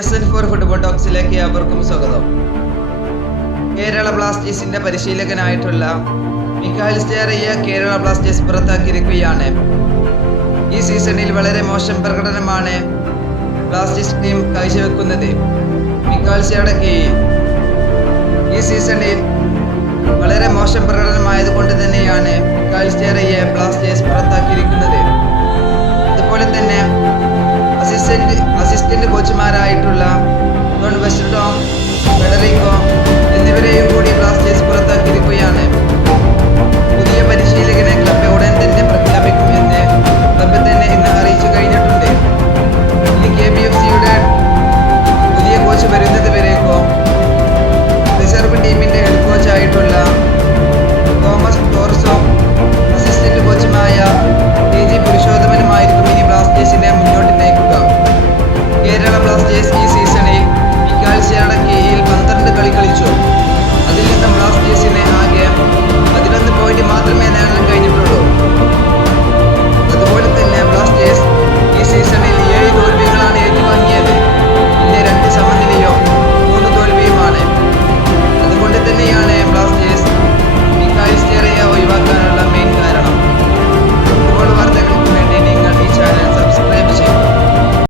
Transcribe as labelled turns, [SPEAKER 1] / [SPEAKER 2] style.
[SPEAKER 1] S N four football ടോക്സിലേക്ക് അവർക്കും സ്വാഗതം. കേരള ബ്ലാസ്റ്റേഴ്സിന്റെ പരിശീലകനായിട്ടുള്ള മിഖാൽ സ്റ്റേറയെ കേരള ബ്ലാസ്റ്റേഴ്സ് പുറത്താക്കിയിരിക്കുകയാണ്. ഈ സീസണിൽ വളരെ മോശം പ്രകടനമാണ് ബ്ലാസ്റ്റേഴ്സ് ടീം കാഴ്ചവെക്കുന്നത്. മിക്കാൽ സ്റ്റേയുടെ കീഴിൽ ഈ സീസണിൽ വളരെ മോശം പ്രകടനമായതുകൊണ്ട് തന്നെയാണ് മിക്കാൽ സ്റ്റേറയെ ബ്ലാസ്റ്റേഴ്സ് പുറത്താക്കിയിരിക്കുന്നത്. അതുപോലെ തന്നെ അസിസ്റ്റന്റ് കോച്ചുമാരായിട്ടുള്ള